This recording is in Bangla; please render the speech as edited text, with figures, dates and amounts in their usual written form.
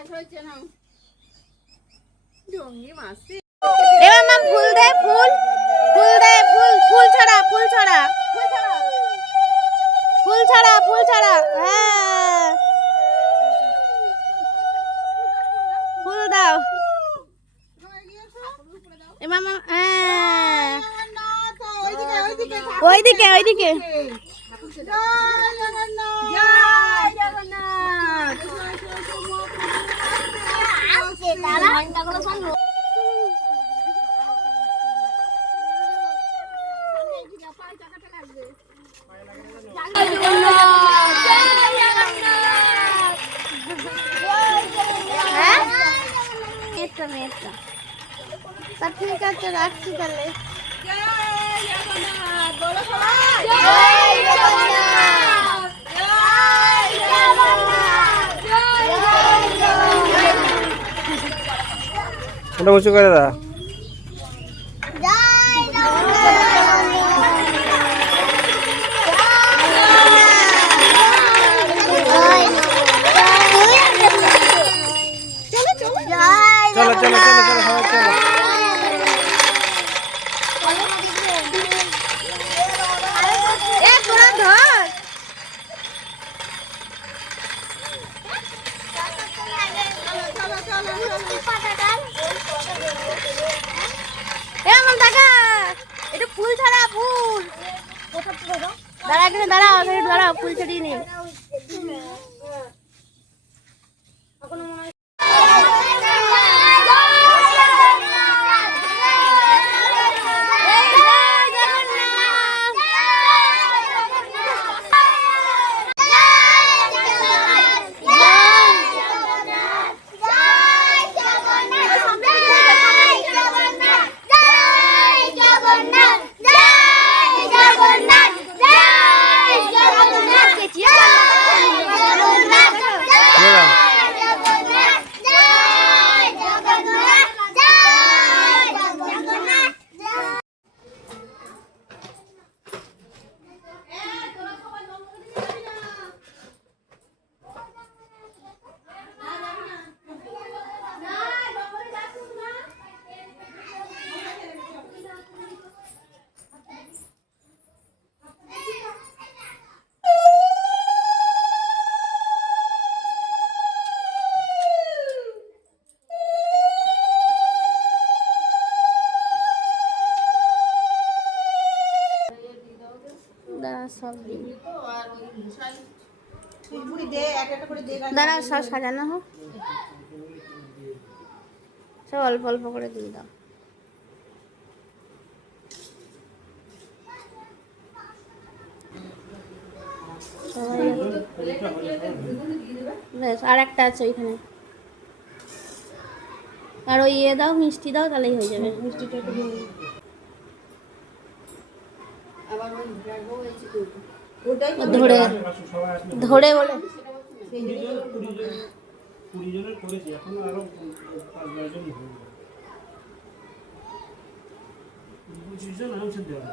এবার মা ফুল দে, ফুল ফুল দে, ফুল ফুল ছড়া, ফুল ছড়া, ফুল ছড়া, ফুল ছড়া। হ্যাঁ ফুল দাও এবার মা। হ্যাঁ ওইদিকে ওইদিকে। ঠিক আছে রাখছি তাহলে। ওটা উঁচু করে দাও। চলো চলো চলো চলো সবাই চলো। ফুল ছাড়া ফুল দাঁড়া দাঁড়া দাঁড়া ফুল ছড়িয়ে নি। দাঁড়া সব সাজানো হোক, সব অল্প অল্প করে দিয়ে দাও। বেশ আর একটা আছে ওইখানে। আর ওই ইয়ে দাও, মিষ্টি দাও, তাহলেই হয়ে যাবে। মিষ্টিটা একটু ধরে ধরে বলে 20 জনের করেছি, এখন আরো 5-10 জন হবে। 25 জন আরামসে দেওয়া।